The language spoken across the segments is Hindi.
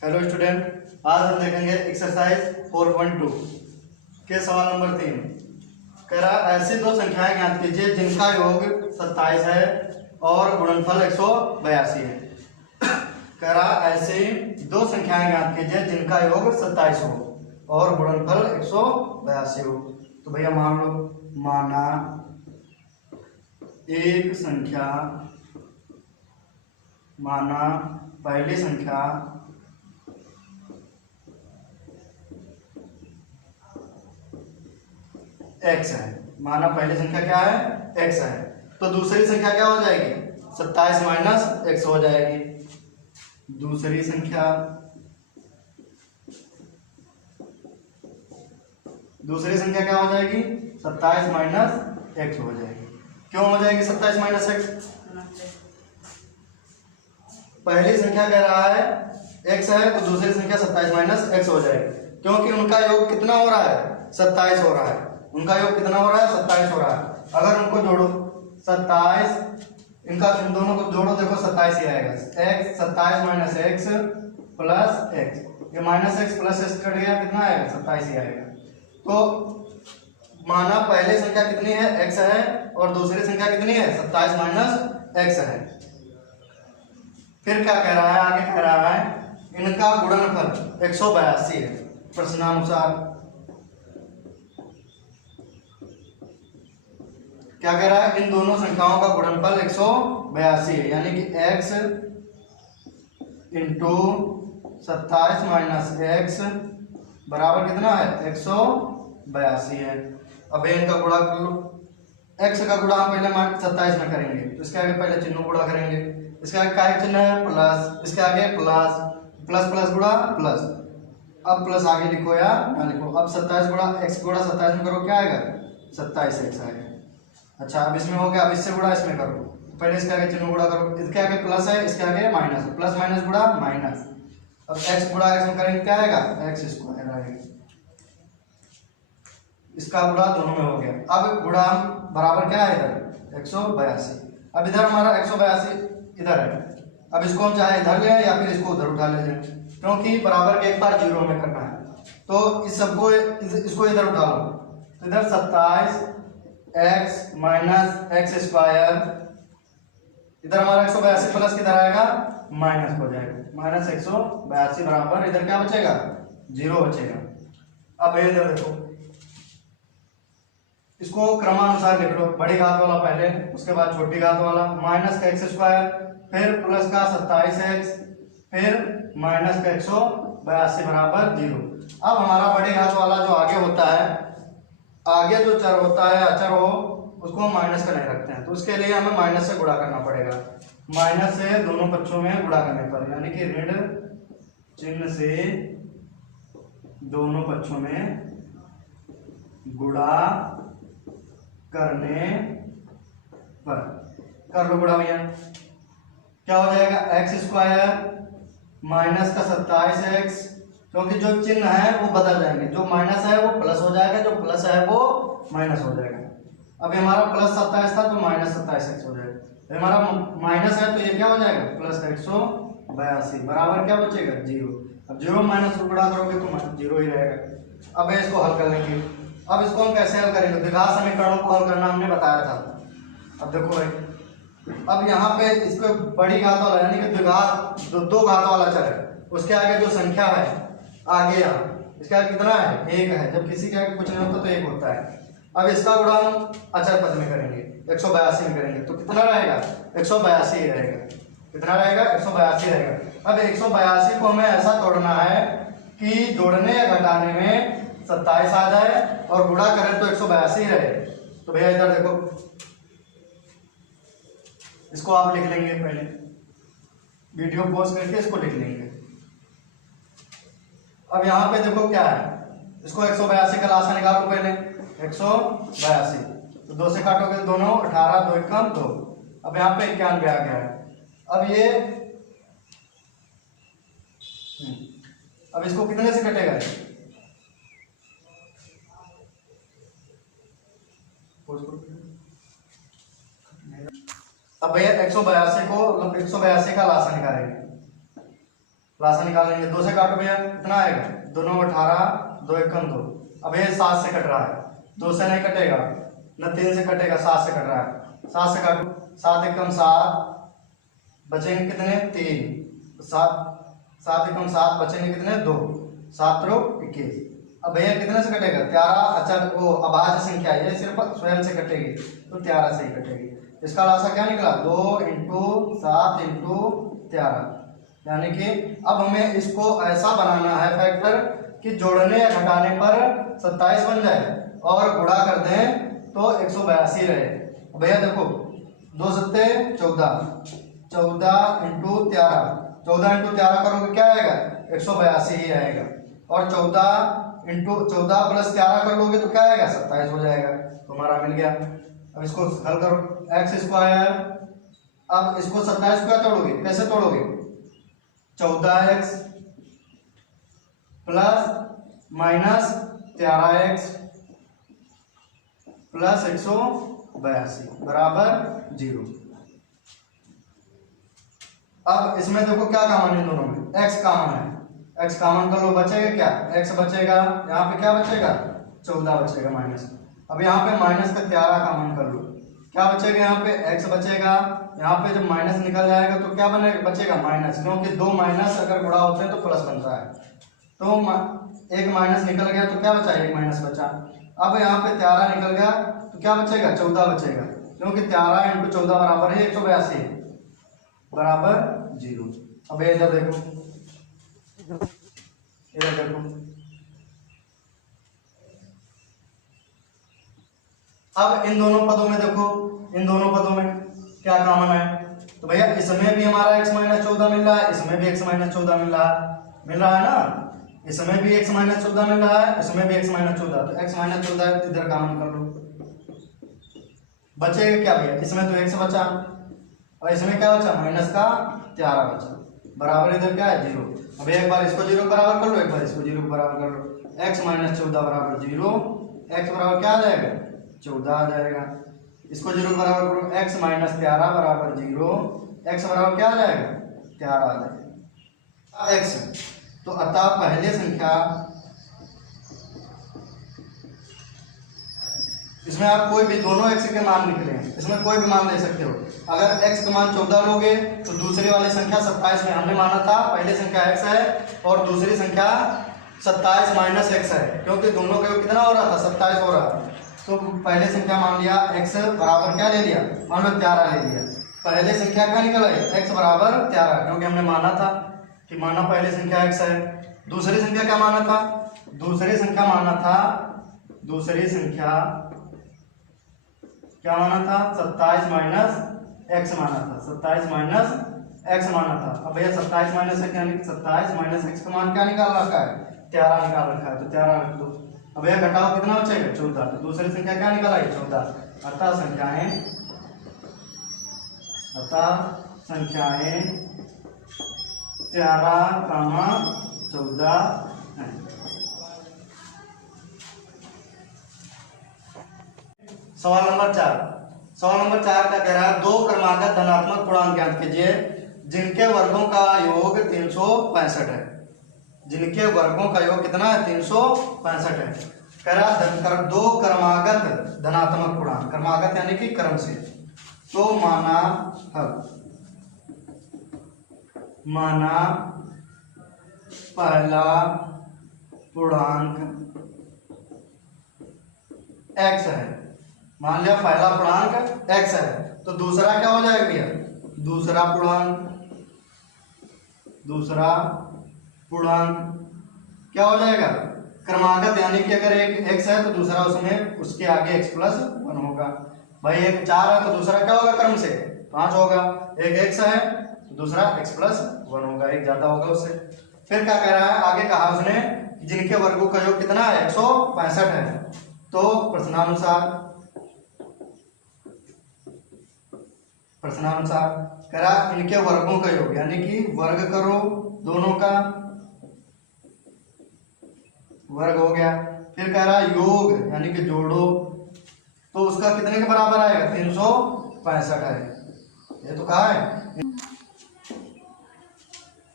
हेलो स्टूडेंट, आज हम देखेंगे एक्सरसाइज 4.2 के सवाल नंबर 3। कह रहा ऐसी दो संख्याएं ज्ञात कीजिए जिनका योग 27 है और गुणनफल 182 है। कह रहा ऐसी दो संख्याएं ज्ञात कीजिए जिनका योग 27 हो और गुणनफल 182 हो। तो भैया मान लो, माना एक संख्या, माना पहली संख्या x है। माना पहली संख्या क्या है? x है। तो दूसरी संख्या क्या हो जाएगी? 27 माइनस x हो जाएगी। दूसरी संख्या क्या हो जाएगी? 27 माइनस x हो जाएगी। क्यों हो जाएगी 27 माइनस x? पहली संख्या कह रहा है x है, तो दूसरी संख्या 27 माइनस x हो जाएगी, क्योंकि उनका योग कितना हो रहा है? 27 हो रहा है। उनका योग कितना हो रहा है? 27 हो रहा है। अगर उनको जोड़ो 27, इन दोनों को जोड़ो, देखो 27 ही आएगा। x 27 minus x plus x, ये minus x plus x cut गया, कितना आएगा? 27 ही आएगा। तो माना पहली संख्या कितनी है? x है, और दूसरी संख्या कितनी है? 27 माइनस x है। फिर क्या कह रहा है? आगे कह रहा है इनका गुणनफल 182 है। प्रश्नानुसार क्या कह रहा है? इन दोनों संख्याओं का गुणनफल 182 है, यानी कि x इंटू 27 माइनस x बराबर कितना है? 182 है। अब इनका गुणा कर लो। x का गुणा हम पहले 27 में करेंगे, तो इसके आगे पहले चिन्ह गुणा करेंगे। इसके आगे क्या चिन्ह है? प्लस। इसके आगे प्लस, प्लस प्लस गुणा प्लस। अब प्लस आगे लिखो या ना लिखो। अब 27 गुणा x गुणा 27 में करो, क्या आएगा? 27x आएगा। अच्छा, अब इसमें हो गया। अब इससे गुणा इसमें करो, पहले इसके आगे चिन्ह गुणा करो। इसके आगे प्लस है, इसके आगे माइनस, प्लस माइनस गुणा माइनस। अब x गुणा x में करेंगे, क्या आएगा? x स्क्वायर आएगा। इसका गुणा दोनों में हो गया। अब गुणा बराबर क्या है? इधर 182। अब इधर हमारा 182 इधर है। अब इसको हम चाहे इधर लें या फिर इसको उधर उठा ले जाए, क्योंकि बराबर के एक बार जीरो में करना है। तो इस सबको इसको इधर उठा लो, तो इधर 27x माइनस x स्क्वायर, इधर हमारा 182 प्लस किधर आएगा? माइनस हो जाएगा। माइनस 182 बराबर इधर क्या बचेगा? 0 बचेगा। अब इधर देखो, इसको क्रमानुसार लिख लो। बड़ी घात वाला पहले, उसके बाद छोटी घात वाला। माइनस का x स्क्वायर, फिर प्लस का 27x, फिर माइनस का 182 बराबर 0। अब हमारा बड़ी घात वाला जो आगे होता है, आगे जो चर होता है, अचर हो, उसको माइनस का नहीं रखते हैं, तो उसके लिए हमें माइनस से गुणा करना पड़ेगा। माइनस से दोनों पक्षों में गुणा करने पर, यानी कि ऋण चिन्ह से दोनों पक्षों में गुणा करने पर, कर लो गुणा भैया। क्या हो जाएगा? x स्क्वायर माइनस का 27x, क्योंकि जो चिन्ह है वो बदल जाएंगे। जो माइनस है वो प्लस हो जाएगा, जो प्लस है वो माइनस हो जाएगा। अब हमारा प्लस 27 था, तो माइनस 27x हो जाएगा। हमारा माइनस है, तो ये क्या हो जाएगा? प्लस 182 बराबर क्या बचेगा? 0। अब 0 माइनस को गुणा करोगे तो 0 ही रहेगा। अब इसको हल कर लेंगे। अब इसको हम कैसे हल करेंगे? द्विघात समीकरणों को हल करना हमने बताया था। अब देखो भाई, अब यहाँ पे इसको बड़ी घात वाला, यानी कि द्विघात, दो घात वाला चर है, उसके आगे जो संख्या है आगे यहाँ, इसका कितना है? 1 है। जब किसी के आगे कुछ नहीं होता तो 1 होता है। अब इसका गुणा हम अचर पद में करेंगे, 182 में करेंगे, तो कितना रहेगा? 182 ही रहेगा। कितना रहेगा? 182 रहेगा। अब 182 को हमें ऐसा तोड़ना है कि जोड़ने या घटाने में 27 आ जाए और गुणा करें तो 182 रहे। तो भैया इधर देखो, इसको आप लिख लेंगे, पहले वीडियो पॉज करके इसको लिख लेंगे। अब यहाँ पे देखो क्या है, इसको 182 का लासा निकालो पहले। 182, तो 2 से काटोगे तो दोनों 18, 2 कम 2। अब यहाँ पे 91 आ गया है। अब ये अब इसको कितने से कटेगा? अब भैया 182 का लासा निकालेंगे, खुलासा निकालेंगे। 2 से काटो भैया, कितना आएगा? 2 9 18, 2 1 2। अब ये 7 से कट रहा है, 2 से नहीं कटेगा, न 3 से कटेगा, 7 से कट रहा है। 7 से काटो, 7 1 7, बचेंगे कितने? 3। 7 1 7, बचेंगे कितने? 2। 7 3 21। अब भैया कितने से कटेगा? 13। अच्छा वो अभाज्य संख्या है, ये सिर्फ स्वयं से कटेगी, तो 13 से ही कटेगी। इसका खुलासा क्या निकला? 2 × 7 × 13। यानी कि अब हमें इसको ऐसा बनाना है फैक्टर कि जोड़ने या घटाने पर 27 बन जाए और गुणा कर दें तो 182 रहे। भैया देखो, 2 सत्ते 14, 14 × 13, 14 × 13 करोगे क्या आएगा? 182 ही आएगा। और 14 × 14 + 13 कर लोगे तो क्या आएगा? 27 हो जाएगा। तो हमारा मिल गया। अब इसको हल करो, x²। अब इसको 27 को तोड़ोगे, कैसे तोड़ोगे? 14x plus minus 13x plus 182 बराबर 0। अब इसमें देखो क्या कॉमन है, दोनों में x कॉमन है, x कॉमन कर लो, बचेगा क्या? x बचेगा, यहाँ पे क्या बचेगा? 14 बचेगा माइनस। अब यहाँ पे माइनस का 13 कॉमन कर लो, क्या बचेगा? यहाँ पे x बचेगा, यहाँ पे जब माइनस निकल जाएगा तो क्या बचेगा? माइनस, क्योंकि 2 माइनस अगर गुणा होते हैं तो प्लस बनता है। तो एक माइनस निकल गया तो क्या बचा? एक माइनस बचा। अब यहाँ पे 13 निकल गया तो क्या बचेगा? 14 बचेगा, क्योंकि 13 × 14 बराबर है 182 बराबर 0। अब इधर देखो, इधर देखो, अब इन दोनों पदों में देखो, इन दोनों पदों में क्या कॉमन है? तो भैया इसमें भी हमारा x - 14 मिल रहा है, इसमें भी x - 14 मिल रहा है ना, इसमें भी x - 14 मिल रहा है, इसमें भी x - 14। तो x - 14 इधर कॉमन कर लो, बचेगा क्या भैया? इसमें तो x बचा और इसमें क्या बचा? माइनस का 13 बचा, बराबर इधर क्या है? 0। अब एक बार इसको 0 बराबर कर लो, एक बार इसको 0 बराबर कर लो। x - 14 बराबर 0, x बराबर क्या आ जाएगा? 14 आ जाएगा। इसको 0 बराबर करो, x - 13 बराबर 0, x बराबर क्या आ जाएगा? 13 आ जाएगा x। तो अतः पहले संख्या, इसमें आप कोई भी दोनों x के मान निकले, इसमें कोई भी मान ले सकते हो। अगर x का मान 14 लोगे तो दूसरी वाली संख्या 27 में हमने माना था, पहली संख्या x है और दूसरी संख्या 27 - x है, क्योंकि दोनों का योग कितना हो रहा था? 27 हो रहा था। तो पहले संख्या मान लिया x बराबर क्या ले लिया? मान लो 13 ले लिया। पहले संख्या क्या निकल आई? x बराबर 13, क्योंकि हमने माना था कि माना पहले संख्या x है। दूसरी संख्या क्या माना था? दूसरी संख्या माना था, दूसरी संख्या क्या माना था? 27 - x माना था, 27 - x माना था। अब भैया 27 - x यानी 27 - x का मान क्या निकाल रखा है? 13 निकाल रखा है, तो 13 रख दो। अब यह घटाओ, कितना बचेगा? 14। तो दूसरी संख्या क्या निकाल आई? 14। अतः संख्याएं 13, 14 है। सवाल नंबर 4। सवाल नंबर 4 का कह रहा है, 2 क्रमागत धनात्मक पूर्णांक ज्ञात कीजिए जिनके वर्गों का योग 365 है। जिनके वर्गों का योग कितना है? 365 है। कह रहा 2 क्रमागत धनात्मक पूर्णांक, क्रमागत यानी कि क्रम से। तो माना पहला पूर्णांक x है, मान लिया पहला पूर्णांक x है, तो दूसरा क्या हो जाएगा भैया? दूसरा पूर्णांक क्या हो जाएगा? क्रमागत, यानी कि अगर एक x है तो दूसरा उसमें उसके आगे x + 1 होगा। भाई एक 4 है तो दूसरा क्या होगा? क्रम से 5 होगा। एक x है तो दूसरा x + 1 होगा, एक ज्यादा होगा उससे। फिर क्या कह रहा है? आगे कहा उसने जिनके वर्गों का योग कितना है? 165 है। तो प्रश्नानुसार कह रहा इनके वर्गों का योग, यानी कि वर्ग करो, दोनों का वर्ग हो गया। फिर कह रहा योग यानी कि जोड़ो, तो उसका कितने के बराबर आएगा? 365 है। ये तो कहा है।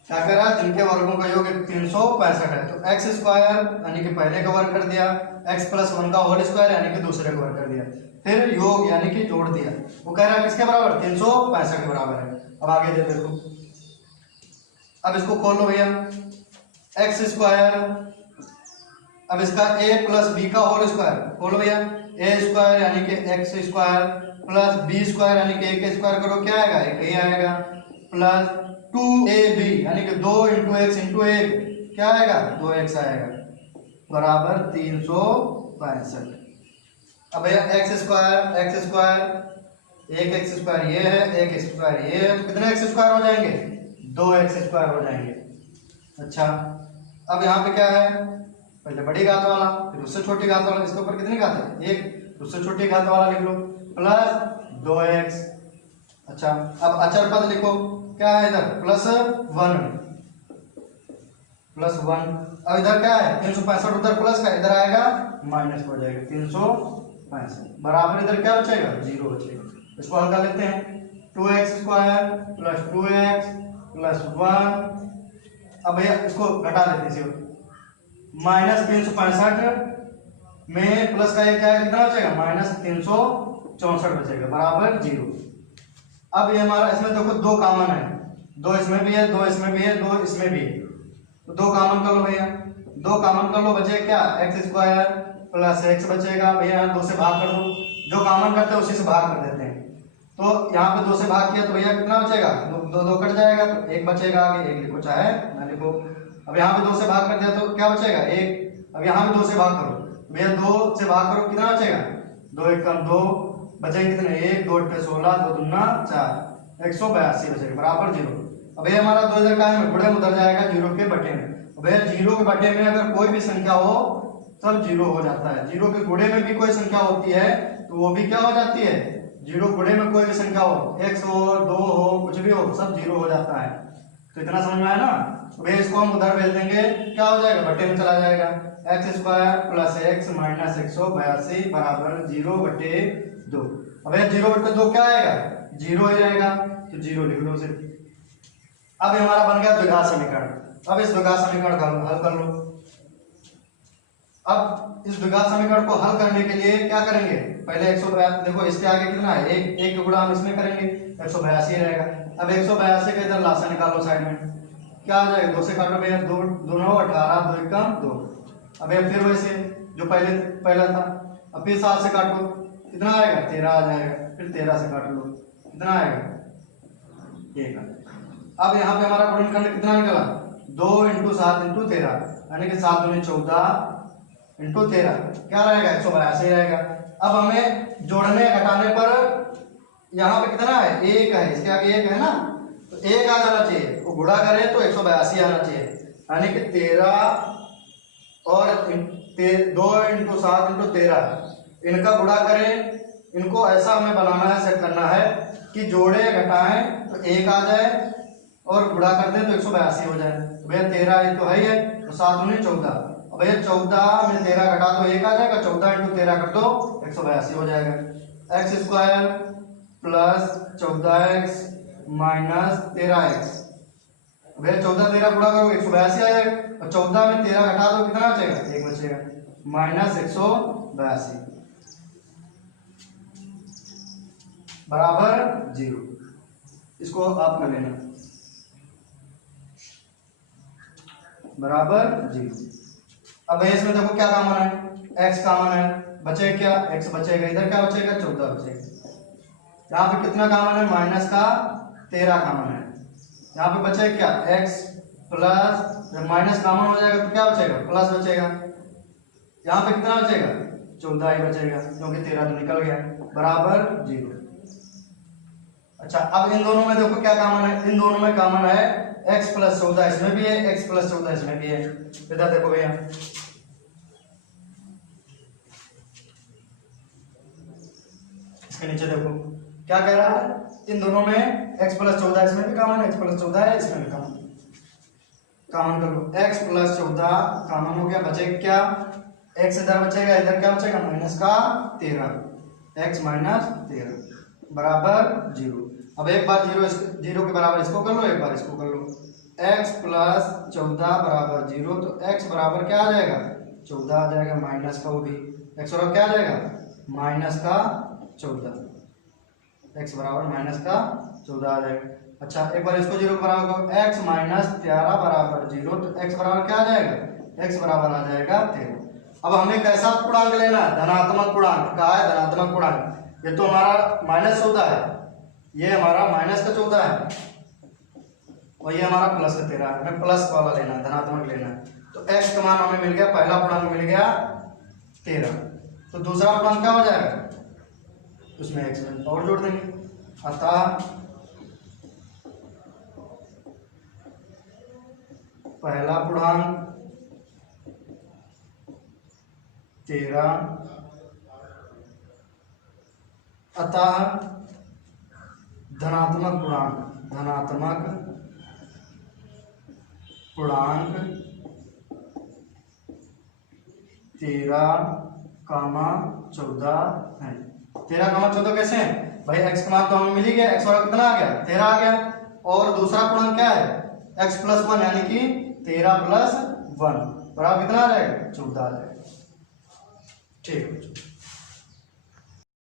क्या कह रहा है, जिनके वर्गों का योग 365 है। तो एक्स स्क्वायर यानी कि पहले का वर्ग कर दिया, एक्स प्लस 1 का होल स्क्वायर यानी कि दूसरे का वर्ग कर दिया, फिर योग यानी कि जोड़ दिया। वो कह रहा है किसके बराबर, 365 के बराबर है। अब आगे दे देखो, अब इसको खोल लो भैया, एक्स स्क्वायर, अब इसका a प्लस बी का होल स्क्वायर खोलो भैया, ए स्क्वायर यानी कि x square plus B square यानी कि ए के स्क्वायर करो, क्या आएगा, एक ही आएगा, प्लस 2ab यानी कि 2 इंटू एक्स इंटू एक क्या आएगा, 2x आएगा, बराबर 365। अब भैया एक्स स्क्वायर एक एक्स स्क्वायर ये है, एक एक्स स्क्वायर ये है, तो कितने एक्स स्क्वायर हो जाएंगे, 2x स्क्वायर हो जाएंगे। अच्छा अब यहाँ पे क्या है, पहले बड़ी घात वाला फिर उससे छोटी घात वाला, इसके ऊपर कितनी घात है, एक, उससे छोटी घात वाला लिख लो, प्लस 2x। अच्छा अब अचर पद लिखो, क्या है इधर, प्लस 1, अब इधर क्या है 365, उधर प्लस का, इधर आएगा माइनस हो जाएगा 365, बराबर इधर क्या बचेगा, 0 बचेगा। इसको हल कर लेते हैं, 2x square plus 2x plus 1। अब भैया इसको घटा देते हैं, माइनस 365 में प्लस का ये क्या है, कितना बचेगा, माइनस 364 बचेगा, बराबर 0। अब ये हमारा इसमें देखो दो कॉमन है, दो इसमें भी है, दो इसमें भी है, दो इसमें भी है, तो दो कॉमन कर लो भैया, दो कॉमन कर लो, बचे क्या, एक्स स्क्वायर प्लस एक्स बचेगा भैया, 2 से भाग कर दो, जो कॉमन करते हैं उसी से भाग कर देते हैं। तो यहाँ पे 2 से भाग किया तो भैया कितना बचेगा, दो कट जाएगा, तो एक बचेगा, आगे एक लिखो चाहे ना लिखो। अब यहाँ पे 2 से भाग कर दिया तो क्या बचेगा, एक। अब यहाँ पे 2 से भाग करो भैया, 2 से भाग करो, कितना बचेगा, 2 एक कम 2 बचेंगे कितने, 1 2 8 16 2 दूना 4, 182 बचेगा, बराबर 0। अब ये हमारा 2 इधर का है, गुणे में उधर जाएगा 0 के बटे में। भैया 0 के बटे में अगर कोई भी संख्या हो तब 0 हो जाता है, 0 के गुणे में भी कोई संख्या होती है तो वो भी क्या हो जाती है, 0 गुणे में कोई भी संख्या हो, x हो 2 हो कुछ भी हो, सब 0 हो जाता है। तो इतना समझ में आया ना। भैया इसको हम उधर भेज देंगे, क्या हो जाएगा, बटे में चला जाएगा, x square plus x minus 182 बराबर 0 बटे 2। अब भैया 0 बटे 2 क्या आएगा, 0 ही रहेगा, तो 0 लिख लो सिर्फ। अब हमारा बन गया द्विघात समीकरण। अब इस द्विघात समीकरण का हल कर लो। अब इस द्विघात समीकरण को हल करने के लिए क्या करेंगे, पहले 182, देखो इसके आगे कितना है, एक का गुणा हम इसमें करेंगे, 182 रहेगा। अब 182 का इधर लासा निकालो साइड में, क्या आ जाएगा, 2 से काटो भैया, 2 2 9 18 2 1 2। अब फिर वैसे जो पहला था, अब फिर 7 से काटो, कितना आएगा, 13 आ जाएगा, फिर 13 से काट लो, कितना आएगा, 1। अब यहाँ पे हमारा गुणनखंड कितना निकला, 2 × 7 × 13 यानी कि 7 दूनी 14 × 13 क्या रहेगा, 182 रहेगा। अब हमें जोड़ने घटाने पर यहाँ पे कितना है, 1 है, इसके आगे 1 है ना, तो 1 आ जाना चाहिए, वो गुणा करें तो 182 आना चाहिए, यानी कि 13 और 2 × 7 × 13 इनका गुणा करें, इनको ऐसा हमें बनाना है, सेट करना है कि जोड़े घटाएं तो 1 आ जाए और गुणा कर दें तो 182 हो जाए। तो भैया 13 ये तो है ही है, तो 7 दूनी 14, अब भैया 14 में 13 घटा दो 1 आ जाएगा, 14 × 13 कर दो 182 हो जाएगा। X square plus 14x minus 13x, भैया 14 13 गुणा करो 182 आ जाएगा, और 14 में 13 घटा दो कितना बचेगा, 1 बचेगा, माइनस 182 बराबर 0। इसको आप कर लेना, बराबर 0। अब इसमें देखो क्या कॉमन है, x कॉमन है, बचेगा क्या, x बचेगा, इधर क्या बचेगा, 14 बचेगा। यहाँ पे कितना कॉमन है, माइनस का 13 कॉमन है, यहाँ पे बचेगा क्या, x प्लस, जब माइनस कॉमन हो जाएगा तो क्या बचेगा, प्लस बचेगा, यहाँ पे कितना बचेगा, 14 ही बचेगा क्योंकि 13 तो निकल गया, बराबर 0। अच्छा अब इन दोनों में देखो क्या कॉमन है, इन दोनों में कॉमन है x प्लस 14 इसमें भी है, x प्लस 14 इसमें भी है। इधर देखो भैया, इसके नीचे देखो क्या कह रहा है, इन दोनों में x प्लस 14 इसमें भी कॉमन है, x प्लस 14 है इसमें भी कॉमन कर लो, x प्लस 14 कॉमन हो गया, बचेगा क्या, x इधर बचेगा, इधर क्या बचेगा, माइनस का 13, x माइनस 13 बराबर 0। अब एक बार 0 के बराबर इसको कर लो, एक बार इसको कर लो, x प्लस 14 बराबर 0, तो x बराबर क्या आ जाएगा 14 आ जाएगा, माइनस का वो भी x बराबर क्या आ जाएगा माइनस का 14, x बराबर माइनस का 14 आ जाएगा। अच्छा एक बार इसको 0 बराबर करो, x माइनस 13 बराबर 0, तो x बराबर क्या आ जाएगा x बराबर आ जाएगा 13। अब हमें कैसा पूर्णांक लेना है, धनात्मक पूर्णांक। कहा है धनात्मक पूर्णांक, ये तो हमारा माइनस 14 है, ये हमारा माइनस का 14 है और ये हमारा प्लस का 13 है। हमें प्लस वाला लेना है, धनात्मक लेना है। तो x का मान हमें मिल गया, पहला पूर्णांक मिल गया 13, तो दूसरा पूर्णांक क्या हो जाएगा, उसमें x और जोड़ देंगे। अतः पहला पूर्णांक 13, अतः धनात्मक पूर्णांक 13,14 है। 13,14 कैसे है भाई, x का मान तो हमें मिल ही गया, x वाला कितना आ गया 13 आ गया, और दूसरा पूर्णांक क्या है x प्लस 1 यानी कि 13 प्लस 1 बराबर कितना आ जाएगा 14 आ जाएगा। ठीक है।